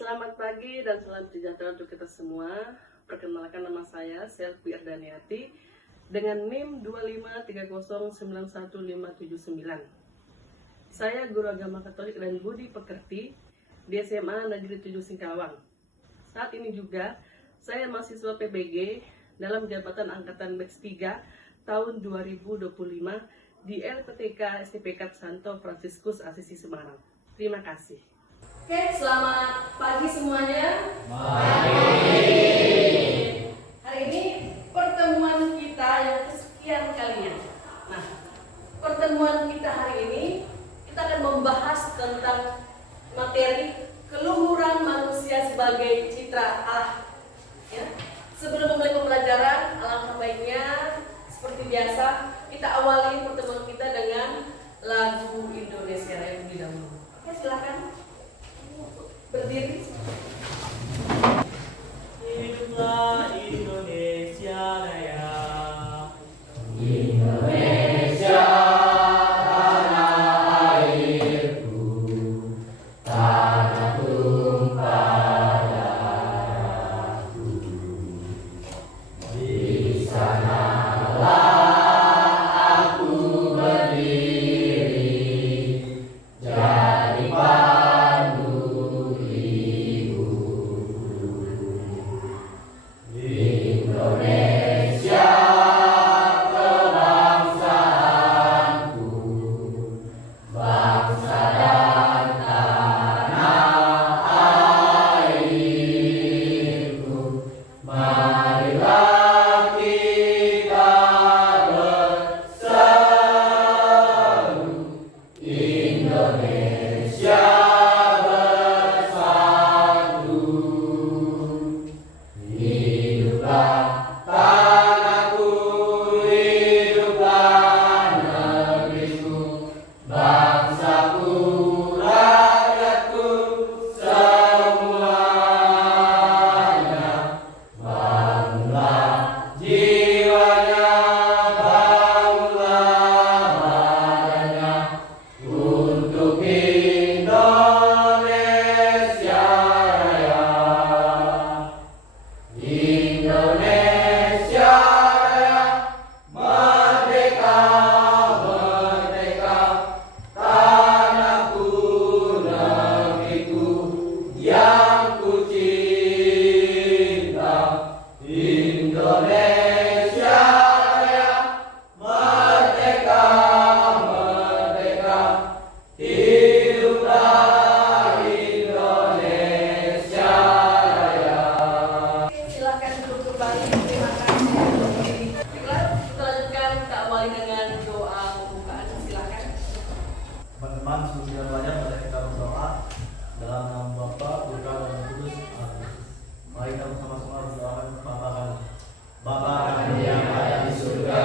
Selamat pagi dan salam sejahtera untuk kita semua. Perkenalkan nama saya Selvi Ardaniati dengan NIM 253091579. Saya guru agama Katolik dan Budi Pekerti di SMA Negeri 7 Singkawang. Saat ini juga saya mahasiswa PBG dalam jabatan angkatan batch 3 tahun 2025 di LPTK STPK Santo Fransiskus Asisi Semarang. Terima kasih. Oke, selamat pagi semuanya. Pagi. Hari ini pertemuan kita yang kesekian kalinya. Nah, pertemuan kita hari ini kita akan membahas tentang materi keluhuran manusia sebagai citra Allah. Ya. Sebelum memulai pembelajaran, alangkah baiknya seperti biasa kita awali pertemuan kita dengan lagu Indonesia Raya terlebih dahulu. Oke, silakan. Berdiri. Hiduplah Indonesia Raya. Indonesia tanah airku, tanah tumpah darahku. Di sanalah aku berdiri, jadi pandu Indonesia kebangsaanku, bangsa dan tanah airku. Marilah kita berseru, Indonesia bersatu. Hiduplah tanahku, hiduplah negeriku, bangsaku, rakyatku, semuanya. Bangunlah jiwanya, bangunlah badannya, untuk Indonesia Raya. Indonesia Raya, merdeka, merdeka, tanahku, negeriku yang ku cinta. Indonesia Raya, merdeka, merdeka, hiduplah Indonesia Raya. Silakan duduk kembali. Terima kasih. Baiklah, kita lanjutkan, kita awali dengan doa pembukaan. Silakan. Teman-teman, sebelum kita belajar, mari kita berdoa dalam nama Bapa, Putra, dan Roh Kudus. Amin. Mari kita bersama-sama berdoa kepada kami. Bapa kami yang ada di surga,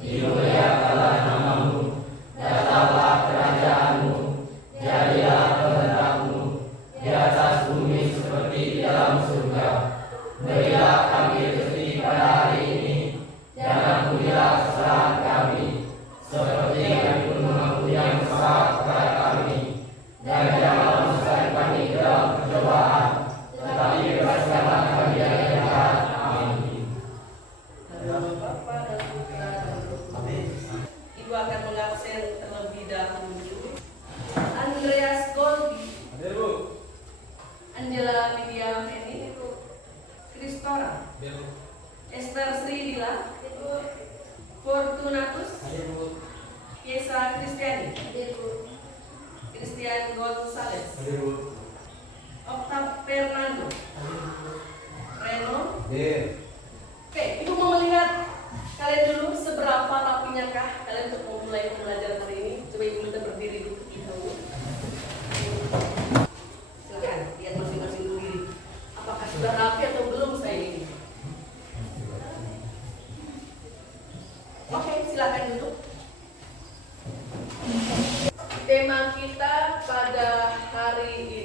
dimuliakanlah namamu, datanglah kerajaanmu, jadilah kehendakmu di atas bumi seperti di dalam surga. Berilah kami rezeki pada hari ini, jangan ampunilah kesalahan kami, seperti kami pun mengampuni yang bersalah kepada kami. Dan janganlah memasukkan kami ke dalam percobaan, tetapi bebaskanlah kami dari yang jahat. Amin. Bapa dan Putra dan Roh Kudus. Ibu akan mengabsen terlebih dahulu Andreas Goldi, Hadir, Bu. Angela Media Feni, Kristora, Hadir, Bu. Esther Sri Dila, Fortunatus, Hadir, Bu. Yesa Kristiani, Christian Gonzales, Hadir, Bu. Octav Fernando, Reno. Hadir. Oke, Ibu mau melihat kalian dulu seberapa rapinyakah kalian untuk memulai pembelajaran hari ini. Coba Ibu minta berdiri dulu. Silakan lihat masing-masing diri. Apakah sudah rapi atau belum saya ini? Oke, silakan duduk. Tema kita pada hari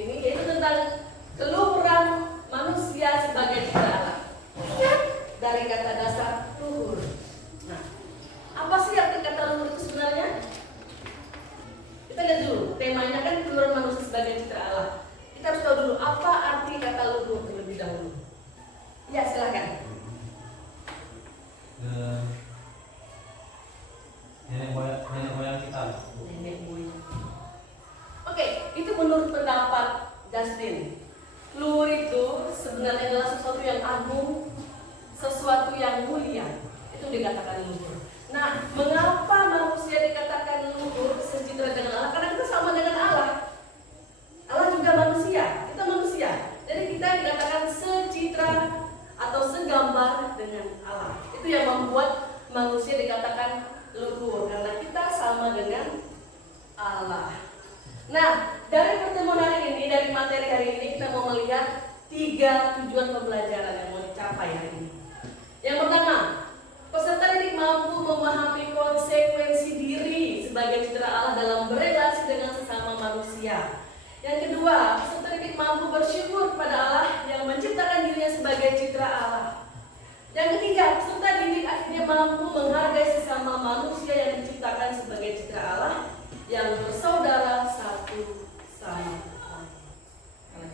rajin. Luhur itu sebenarnya adalah sesuatu yang agung, sesuatu yang mulia. Itu dikatakan luhur. Nah, mengapa manusia dikatakan luhur, sejahtera dengan Allah? Karena kita sama dengan Allah. Allah juga manusia, kita manusia. Jadi kita dikatakan sejahtera atau segambar dengan Allah. Itu yang membuat manusia dikatakan luhur, karena kita sama dengan Allah. Nah, dari pertemuan hari ini, dari materi hari ini, kita mau melihat 3 tujuan pembelajaran yang mau dicapai hari ini. Yang pertama, peserta didik mampu memahami konsekuensi diri sebagai citra Allah dalam berelasi dengan sesama manusia. Yang kedua, peserta didik mampu bersyukur pada Allah yang menciptakan dirinya sebagai citra Allah. Yang ketiga, peserta didik akhirnya mampu menghargai sesama manusia yang diciptakan sebagai citra Allah yang bersaudara satu sama lain.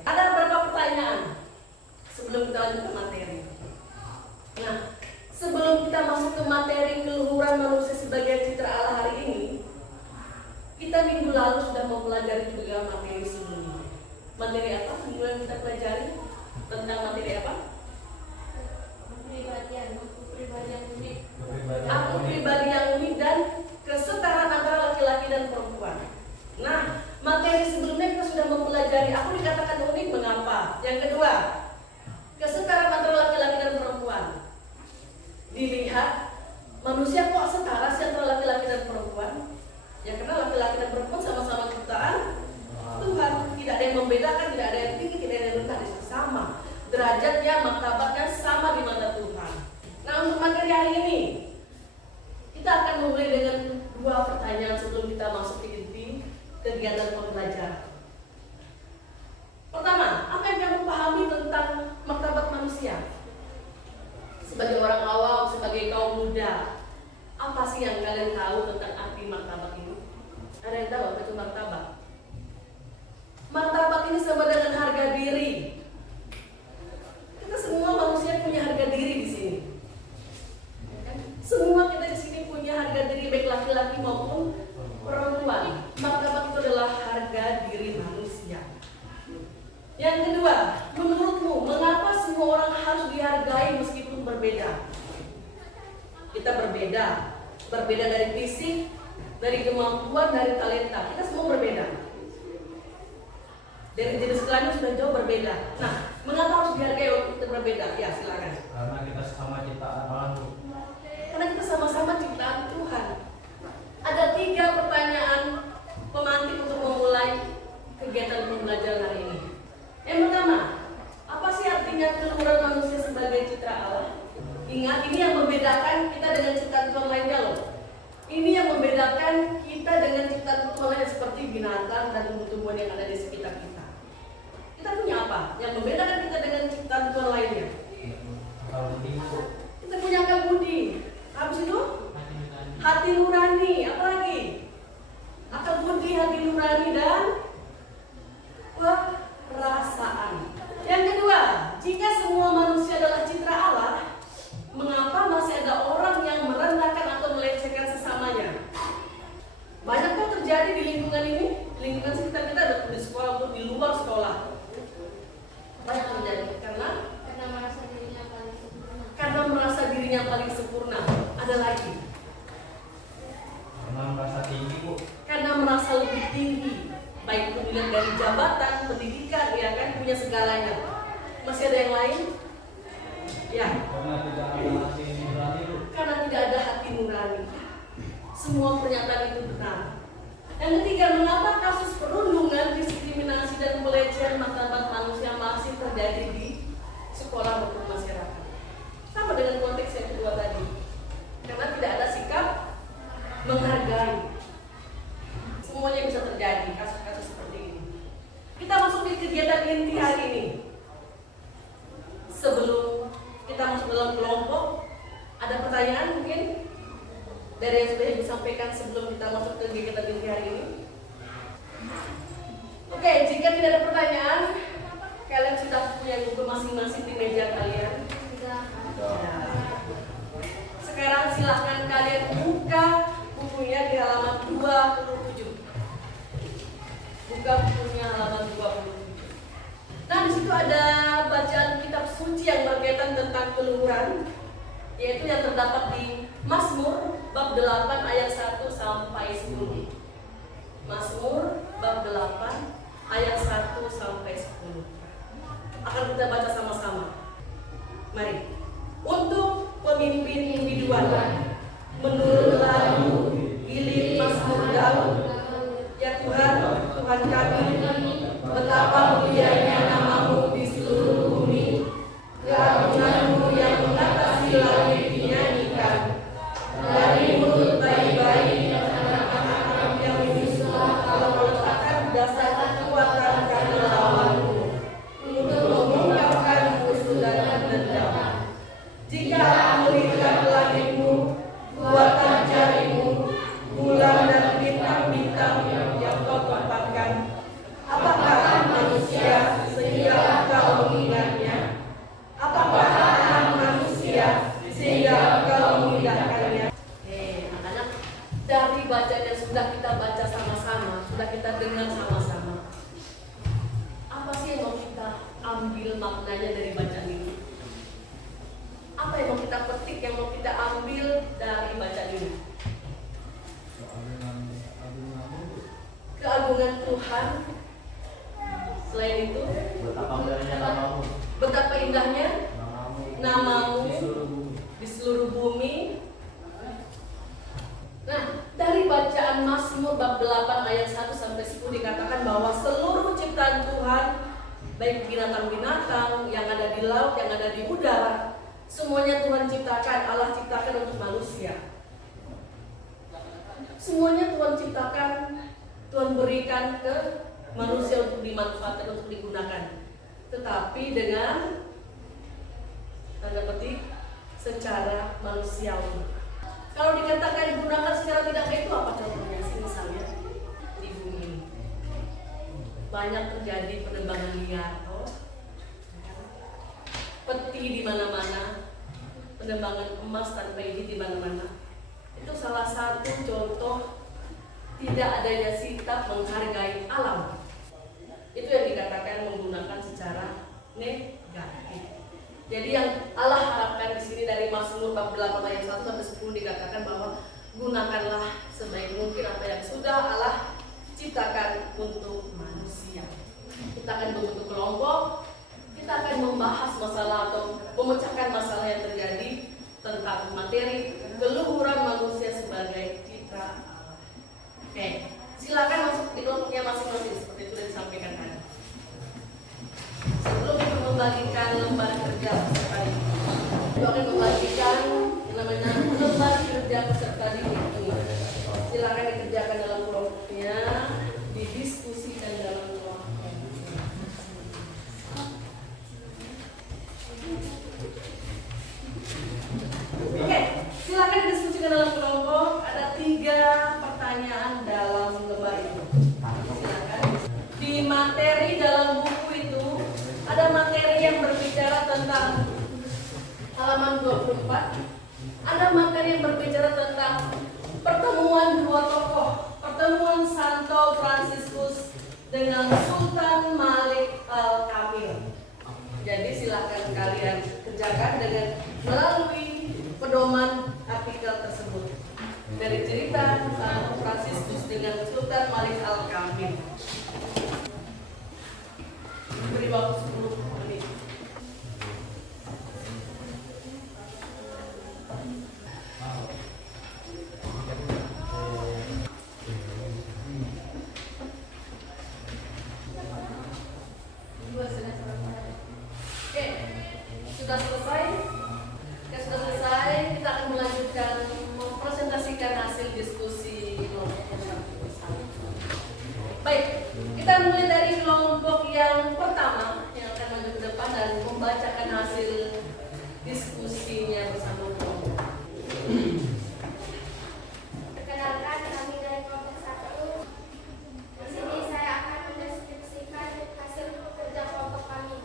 Ada beberapa pertanyaan sebelum kita lanjut ke materi. Nah, sebelum kita masuk ke materi keluhuran manusia sebagai citra Allah hari ini, kita minggu lalu sudah mempelajari juga materi sebelumnya. Materi apa? Minggu yang kita pelajari tentang materi apa? Aku pribadi yang unik dan kesetaraan antara laki-laki dan perempuan. Nah, materi sebelumnya kita sudah mempelajari aku dikatakan unik mengapa. Yang kedua, kesetaraan antara laki-laki dan perempuan. Dilihat manusia kok setara sih antara laki-laki dan perempuan? Ya karena laki-laki dan perempuan sama-sama ciptaan Tuhan. Tidak ada yang membedakan, tidak ada yang tinggi, tidak ada yang rendah, sama. Derajatnya, martabatnya sama di mata Tuhan. Nah, untuk materi hari ini kita akan memulai dengan 2 pertanyaan sebelum kita masuk ke inti kegiatan pembelajaran. Pertama, apa yang kamu pahami tentang martabat manusia? Sebagai orang awam, sebagai kaum muda, apa sih yang kalian tahu tentang arti martabat ini? Ada yang tahu apa itu martabat? Martabat ini sama dengan harga diri. Kita semua manusia punya harga diri di sini. Semua kita di sini punya harga diri, baik laki-laki maupun perempuan. Martabat itu adalah harga diri manusia. Yang kedua, menurutmu mengapa semua orang harus dihargai meskipun berbeda? Kita berbeda dari fisik, dari kemampuan, dari talenta. Kita semua berbeda. Dari jenis kelamin sudah jauh berbeda. Nah, mengapa harus dihargai untuk kita berbeda? Ya, silakan. Karena kita sama ciptaan Allah. Karena kita sama-sama ciptaan Tuhan. Ada 3 pertanyaan pemantik untuk memulai kegiatan pembelajaran hari ini. Yang pertama, apa sih artinya keluhuran manusia sebagai citra Allah? Ingat, ini yang membedakan kita dengan ciptaan Tuhan lainnya loh. Ini yang membedakan kita dengan ciptaan Tuhan lainnya seperti binatang dan tumbuh-tumbuhan yang ada di sekitar kita. Kita punya apa? Yang membedakan kita dengan ciptaan Tuhan lainnya? Kita punya akal budi. Habis itu? Hati nurani. Apa lagi? Akal budi, hati nurani, dan perasaan. Yang kedua, jika semua manusia adalah citra Allah, mengapa masih ada orang yang merendahkan atau melecehkan sesamanya? Banyak kok terjadi di lingkungan ini, lingkungan sekitar kita, di sekolah maupun di luar sekolah. Banyak terjadi karena merasa dirinya paling sempurna. Ada lagi. Karena merasa tinggi, Bu. Karena merasa lebih tinggi, baik itu dilihat dari jabatan, pendidikan, ya kan, punya segalanya. Masih ada yang lain? Ya. Karena tidak ada hati nurani, Bu. Karena tidak ada hati nurani. Semua pernyataan itu benar. Yang ketiga, mengapa kasus perundungan, diskriminasi, dan pelecehan martabat manusia masih terjadi di sekolah maupun masyarakat? Sama dengan konteks yang kedua tadi. Karena tidak ada sikap menghargai. Semuanya bisa terjadi kasus-kasus seperti ini. Kita masuk di kegiatan inti hari ini. Sebelum kita masuk dalam kelompok, ada pertanyaan mungkin dari yang sudah disampaikan sebelum kita masuk ke kegiatan inti hari ini? Oke, jika tidak ada pertanyaan, kalian sudah punya buku masing-masing di meja kalian. Ya. Sekarang silahkan kalian buka bukunya di halaman 27. Buka bukunya halaman 27. ada bacaan kitab suci yang berkaitan tentang keluhuran, yaitu yang terdapat di Mazmur bab 8 ayat 1 sampai 10. Mazmur bab 8 ayat 1 sampai 10. Akan kita baca sama-sama. Mari. Untuk pemimpin individual menurut lagu Giling Mazmur Daud. Ya Tuhan, Tuhan kami, betapa mulianya namamu di seluruh bumi. Keagunganmu yang mengatasi langit dinyanyikan. Dari mulut bayi-bayi anak-anak yang menyusu kalau meletakkan dasar kekuatan karena lawanmu, untuk mengungkapkan musuh dan dendam. Jika aku melihat langitmu, buatan jarimu, bulan dan bintang-bintang yang kau tempatkan, apakah manusia sehingga engkau mengingatnya? Apakah anak manusia sehingga engkau memindahkannya? Anak-anak, dari bacaan yang sudah kita baca sama-sama, sudah kita dengar sama-sama, apa sih yang mau kita ambil maknanya dari bacaan ini? Apa yang mau kita petik, yang mau kita ambil dari bacaan ini? Keagungan Tuhan. Selain itu, Betapa indahnya namamu. betapa indahnya namamu di seluruh bumi. di seluruh bumi. Nah, dari bacaan Mazmur bab 8 ayat 1 sampai 10 dikatakan bahwa seluruh ciptaan Tuhan, baik binatang-binatang yang ada di laut, yang ada di udara, semuanya Tuhan ciptakan, Allah ciptakan untuk manusia. Semuanya Tuhan ciptakan, Tuhan berikan ke manusia untuk dimanfaatkan, untuk digunakan. Tetapi dengan tanda petik secara manusiawi. Kalau dikatakan gunakan secara tidak baik itu apa contohnya sih? Misalnya di bumi ini banyak terjadi penebangan liar, peti di mana-mana, penebangan emas tanpa izin di mana-mana. Itu salah satu contoh tidak adanya sikap menghargai alam. Itu yang dikatakan menggunakan secara negatif. Jadi yang Allah harapkan di sini dari Mazmur bab 8 ayat 1 sampai 10 dikatakan bahwa gunakanlah sebaik mungkin apa yang sudah Allah ciptakan untuk manusia. Kita akan membentuk kelompok, kita akan membahas masalah atau memecahkan masalah yang terjadi tentang materi keluhuran manusia sebagai citra Allah. Oke, silakan masuk di kelompoknya masing-masing seperti itu yang disampaikan tadi. Sebelum kita membagikan lembar kerja peserta didik, kita akan membagikan yang namanya lembar kerja peserta didik. Silakan dikerjakan dalam kelompoknya, didiskusikan dalam kelompoknya. Oke, silakan didiskusikan dalam kelompok. Ada 3 pertanyaan dalam lembar itu. Silakan. Di materi dalam buku itu ada materi yang berbicara tentang halaman 24. Ada materi yang berbicara tentang pertemuan 2 tokoh, pertemuan Santo Fransiskus dengan Sultan Malik Al-Kamil. Jadi silakan kalian kerjakan dengan melalui pedoman artikel tersebut. Dari cerita Santo Fransiskus dengan Sultan Malik Al-Kamil. Beri waktu 10 menit. Oke, sudah selesai? Sudah selesai, kita akan melanjutkan mempresentasikan hasil diskusi kelompok yang bersama. Baik, kita mulai dari kelompok yang pertama yang akan maju ke depan dan membacakan hasil diskusinya bersama kelompok. Perkenalkan, kami dari kelompok 1. Di sini saya akan mendeskripsikan hasil kerja kelompok kami.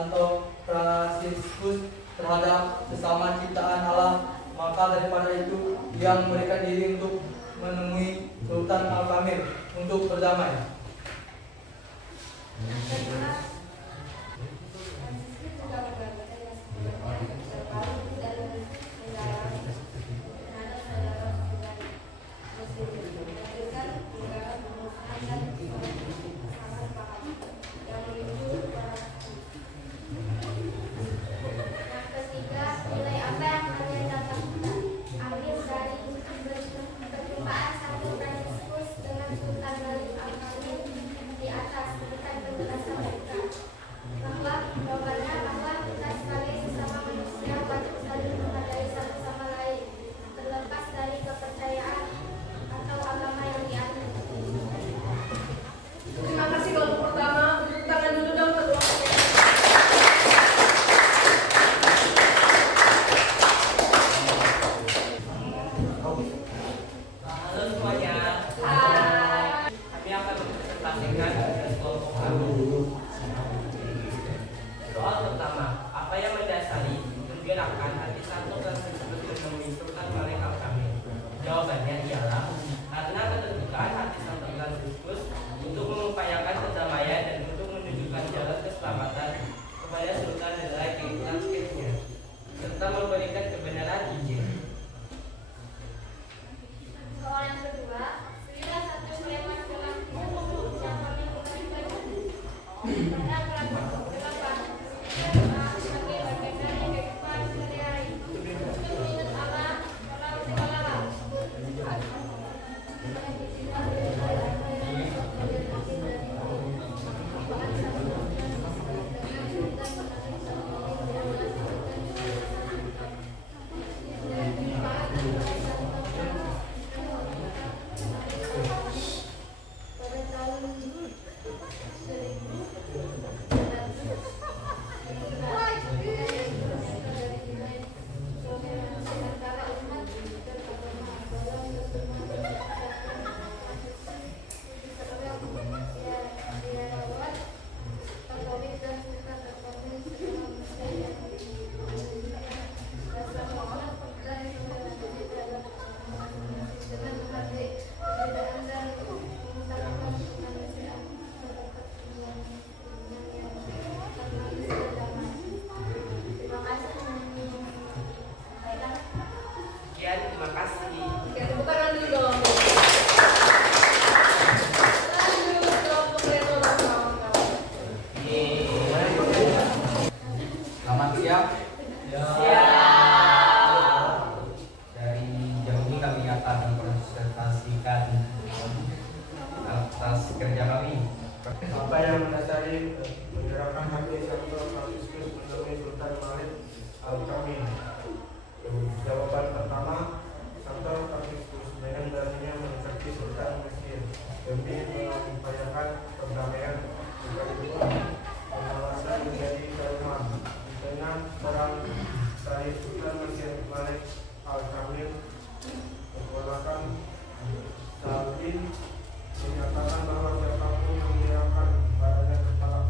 Santo Fransiskus terhadap sesama ciptaan Allah. Maka daripada itu ia memberikan diri untuk menemui Sultan Al-Kamil untuk berdamai. Yang kedua, Fransiskus juga berbagi yang sebenarnya terbaru dan mendalam terhadap saudara saudari Muslim, melanjutkan negara pengusahaan dan kesamaan paham yang menuju para. Yang ketiga, nilai apa yang kalian dapatkan ambil dari perjumpaan Santo Fransiskus dengan Sultan Al-Kamil di atas berikan penjelasan mereka bahwa jawabannya bahwa kita sebagai sesama manusia wajib saling menghargai satu sama lain terlepas dari kepercayaan atau agama yang dianut. Terima kasih kelompok pertama. Tepuk tangan dulu dong kedua. Halo semuanya. Kami akan mempresentasikan tugas kelompok A. Soal pertama, apa yang mendasari menggerakkan hati Santo Fransiskus menemui Sultan Malik Al-Kamil? Jawabannya ialah karena keterbukaan hati Santo Fransiskus untuk mengupayakan perdamaian dan untuk menunjukkan jalan keselamatan kepada Sultan adalah keinginan hidupnya, serta memberikan kebenaran Injil. Soal yang kedua, berilah satu kalimat dalam kisah yang kami berikan pada kelompok delapan. Sebagai bagian dari kehidupan sehari-hari untuk mengingat Allah dalam segala hal. Pada tahun 'Menyatakan bahwa siapapun yang menyerahkan barangnya kepada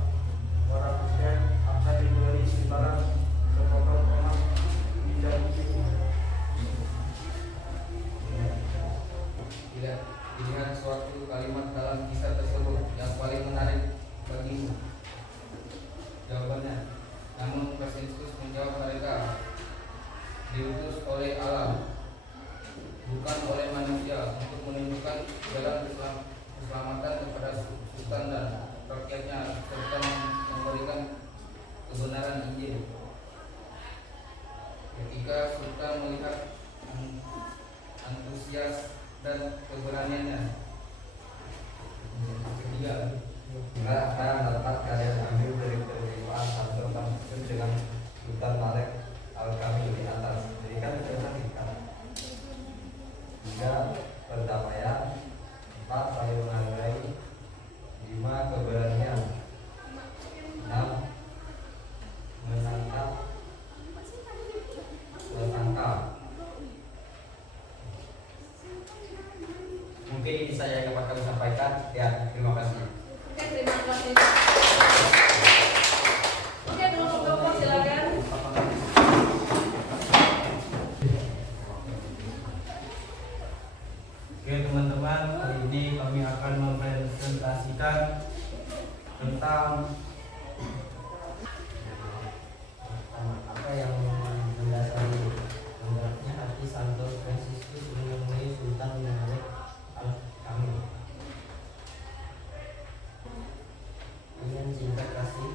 Apa yang mendasari menggeraknya hati Santo Fransiskus menemui Sultan Malik Al-Kamil? Dengan cinta kasih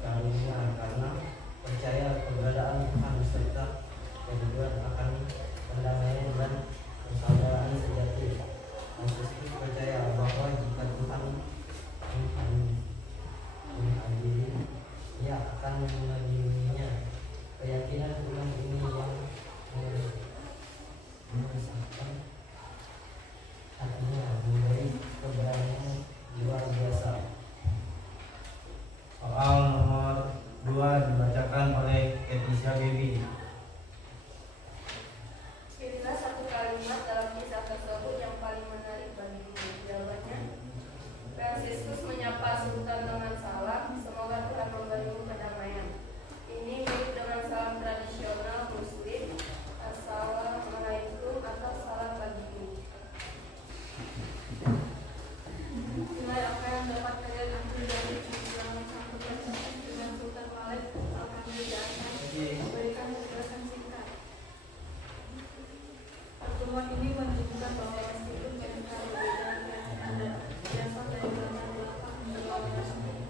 karunia karena percaya keberadaan Tuhan serta kejujuran akan pendamaian dan persaudaraan sejati. Fransiskus percaya bahwa jika Tuhan mengadili, Ia akan melindunginya. Keyakinan Tuhan ini yang mengesahkan hatinya, memberi keberanian luar biasa. Soal nomor 2 dibacakan oleh Ketisha Baby. Pilihlah satu kalimat dalam kisah tersebut yang paling menarik bagimu. Jawabannya, Fransiskus menyapa Sultan dengan salam, semoga Tuhan memberimu kedamaian. Ini mirip dengan salam tradisional Muslim, Assalamualaikum atau salam pagimu. Nilai apa yang dapat kalian ambil dari perjuangan Santo Fransiskus dengan Sultan Malik Al-Kamil di atas? Berikan penjelasan singkat. Pertemuan ini menunjukkan bahwa meskipun banyak hal berbeda yang ada berasal dari latar belakang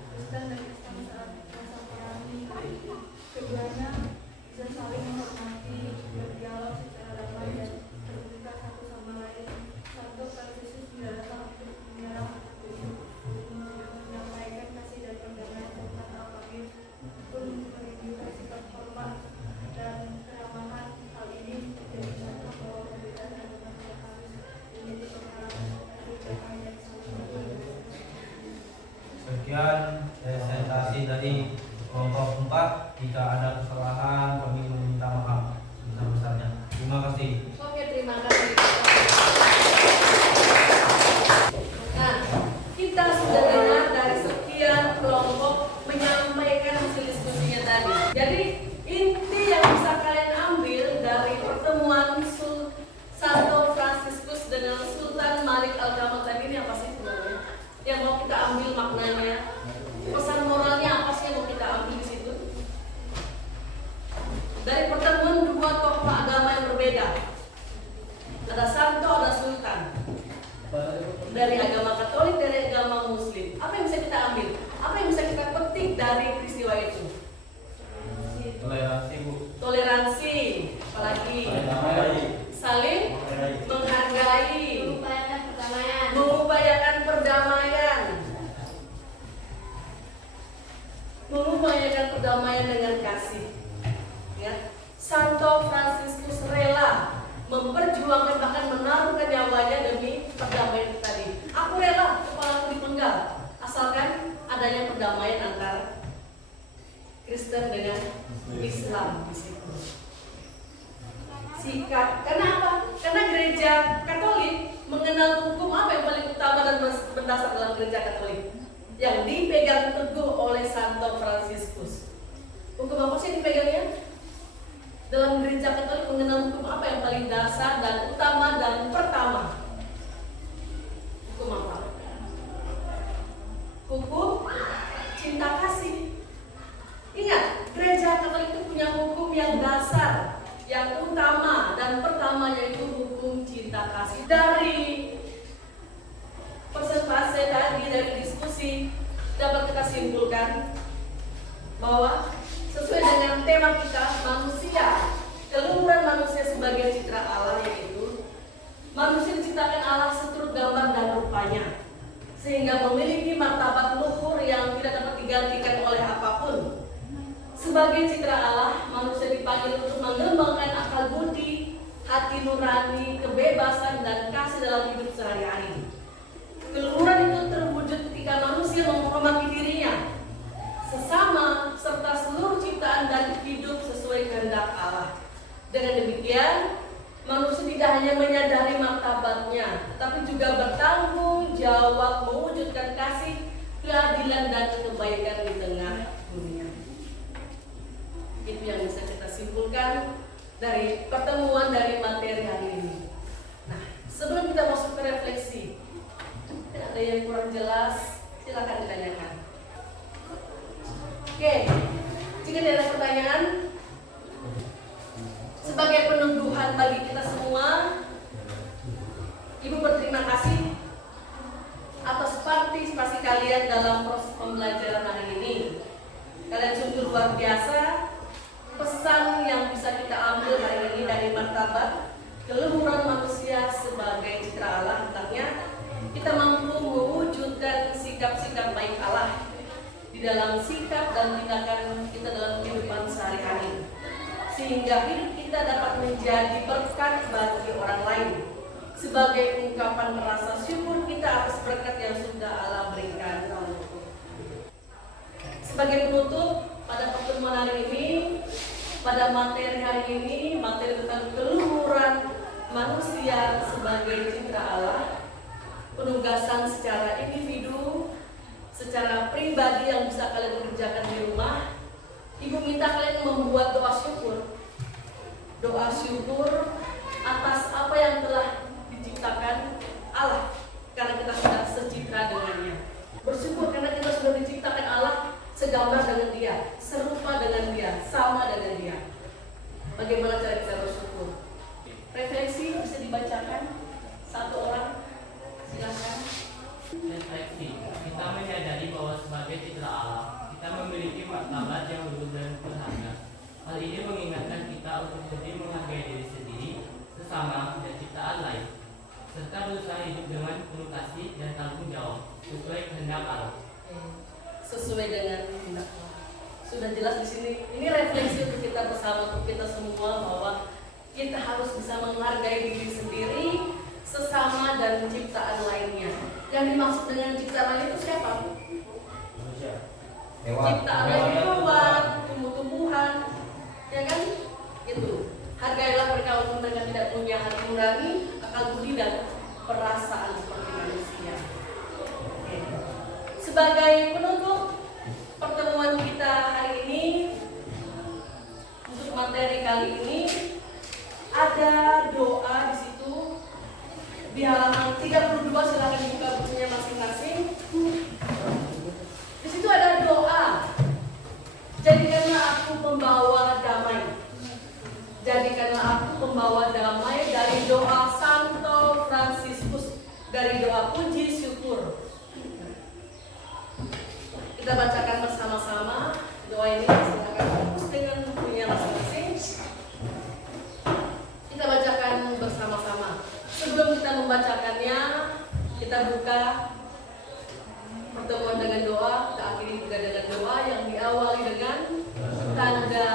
Kristen dan Islam saat masa perang keduanya bisa saling menghormati, berdialog secara damai dan terbuka satu sama lain. Santo Fransiskus tidak datang untuk menyerang untuk menyampaikan kasih dan perdamaian Sultan Al-Kamil pun menunjukkan sikap hormat dan keramahan. Hal ini menjadi contoh bahwa perbedaan agama tidak harus menjadi penghalang dari damai dan saling berbagi. Sekian presentasi dari kelompok 4. Jika ada kesalahan, kami meminta maaf sebesar-besarnya. Terima kasih. Oke, terima kasih. Nah, kita sudah dengar dari sekian kelompok menyampaikan hasil diskusinya tadi. Jadi inti yang bisa kalian ambil dari pertemuan Santo Fransiskus dengan Sultan Malik Al-Kamil tadi ini apa sih sebenarnya? Yang mau kita ambil maknanya, pesan moralnya apa sih yang mau kita ambil di situ? Dari pertemuan dua tokoh agama yang berbeda, ada Santo, ada Sultan. Dari agama Katolik, dari agama Muslim. Apa yang bisa kita ambil? Apa yang bisa kita petik dari peristiwa itu? Toleransi, Bu. Toleransi, apalagi saling menghargai, Mengupayakan perdamaian. mengupayakan perdamaian, mengupayakan perdamaian dengan kasih. Ya, Santo Fransiskus rela memperjuangkan bahkan menaruhkan nyawanya demi perdamaian tadi. Aku rela kepalaku dipenggal asalkan adanya perdamaian antara Kristen dengan Islam di situ. Sikap, karena apa? Karena gereja Katolik mengenal hukum apa yang paling utama dan mendasar dalam gereja Katolik yang dipegang teguh oleh Santo Fransiskus. Hukum apa sih yang dipegangnya? Dalam gereja Katolik mengenal hukum apa yang paling dasar dan utama dan pertama? Hukum apa? Hukum cinta kasih. Ingat, gereja Katolik itu punya hukum yang dasar, yang utama dan pertama, yaitu hukum cinta kasih. Dari presentasi tadi, dari diskusi, dapat kita simpulkan bahwa sesuai dengan tema kita, manusia, keluhuran manusia sebagai citra Allah, yaitu manusia diciptakan Allah seturut gambar dan rupanya, sehingga memiliki martabat luhur yang tidak dapat digantikan oleh apapun. Sebagai citra Allah, manusia dipanggil untuk mengembangkan akal budi, hati nurani, kebebasan, dan kasih dalam hidup sehari-hari. Keluhuran itu terwujud ketika manusia menghormati dirinya, sesama, serta seluruh ciptaan dan hidup sesuai kehendak Allah. Dengan demikian, manusia tidak hanya menyadari martabatnya, tetapi juga bertanggung jawab mewujudkan kasih, keadilan, dan kebaikan di tengah dunia. Itu yang bisa kita simpulkan dari pertemuan dari materi hari ini. Nah, sebelum kita masuk ke refleksi, ada yang kurang jelas, silakan ditanyakan. Oke, jika tidak ada pertanyaan, sebagai penuduhan bagi kita semua, Ibu berterima kasih atas partisipasi kalian dalam proses pembelajaran hari ini. Kalian sungguh luar biasa. Pesan yang bisa kita ambil hari ini dari martabat keluhuran manusia sebagai citra Allah, hendaknya kita mampu mewujudkan sikap-sikap baik Allah di dalam sikap dan tindakan kita dalam kehidupan sehari-hari, sehingga hidup kita dapat menjadi berkat bagi orang lain. Sebagai ungkapan rasa syukur kita atas berkat yang sudah Allah berikan. Sebagai penutup pada pertemuan hari ini, pada materi hari ini, materi tentang keluhuran manusia sebagai citra Allah, penugasan secara individu, secara pribadi yang bisa kalian kerjakan di rumah. Ibu minta kalian membuat doa syukur. Doa syukur atas apa yang telah diciptakan Allah, karena kita sudah secitra dengannya. Bersyukur karena kita sudah diciptakan Allah segambar dengan Dia, serupa dengan Dia, sama dengan Dia. Bagaimana cara kita bersyukur? Refleksi bisa dibacakan satu orang, silakan. Refleksi, kita menyadari bahwa sebagai citra Allah, kita memiliki martabat yang luhur dan berharga. Hal ini mengingatkan kita untuk lebih menghargai diri sendiri, sesama, dan ciptaan lain, serta berusaha hidup dengan penuh kasih dan tanggung jawab sesuai kehendak Allah. Sesuai dengan kehendak Allah. Sudah jelas di sini. Ini refleksi untuk kita bersama, untuk kita semua, bahwa kita harus bisa menghargai diri sendiri, sesama, dan ciptaan lainnya. Yang dimaksud dengan ciptaan lain itu siapa? Ciptaan lain hewan, tumbuh-tumbuhan, ya kan? Gitu. Hargailah mereka walaupun mereka tidak punya hati nurani, akal budi, dan perasaan seperti manusia. Oke. Sebagai penutup pertemuan kita hari ini, untuk materi kali ini ada doa di situ di halaman 32, silakan dibuka bukunya masing-masing. Di situ ada doa. Jadikanlah aku pembawa damai. Jadikanlah aku pembawa damai, dari doa Santo Fransiskus, dari doa puji syukur. Kita bacakan bersama-sama doa ini. Silakan fokus dengan bukunya masing-masing. Kita bacakan bersama-sama. Sebelum kita membacakannya, kita buka pertemuan dengan doa. Kita akhiri juga dengan doa yang diawali dengan tanda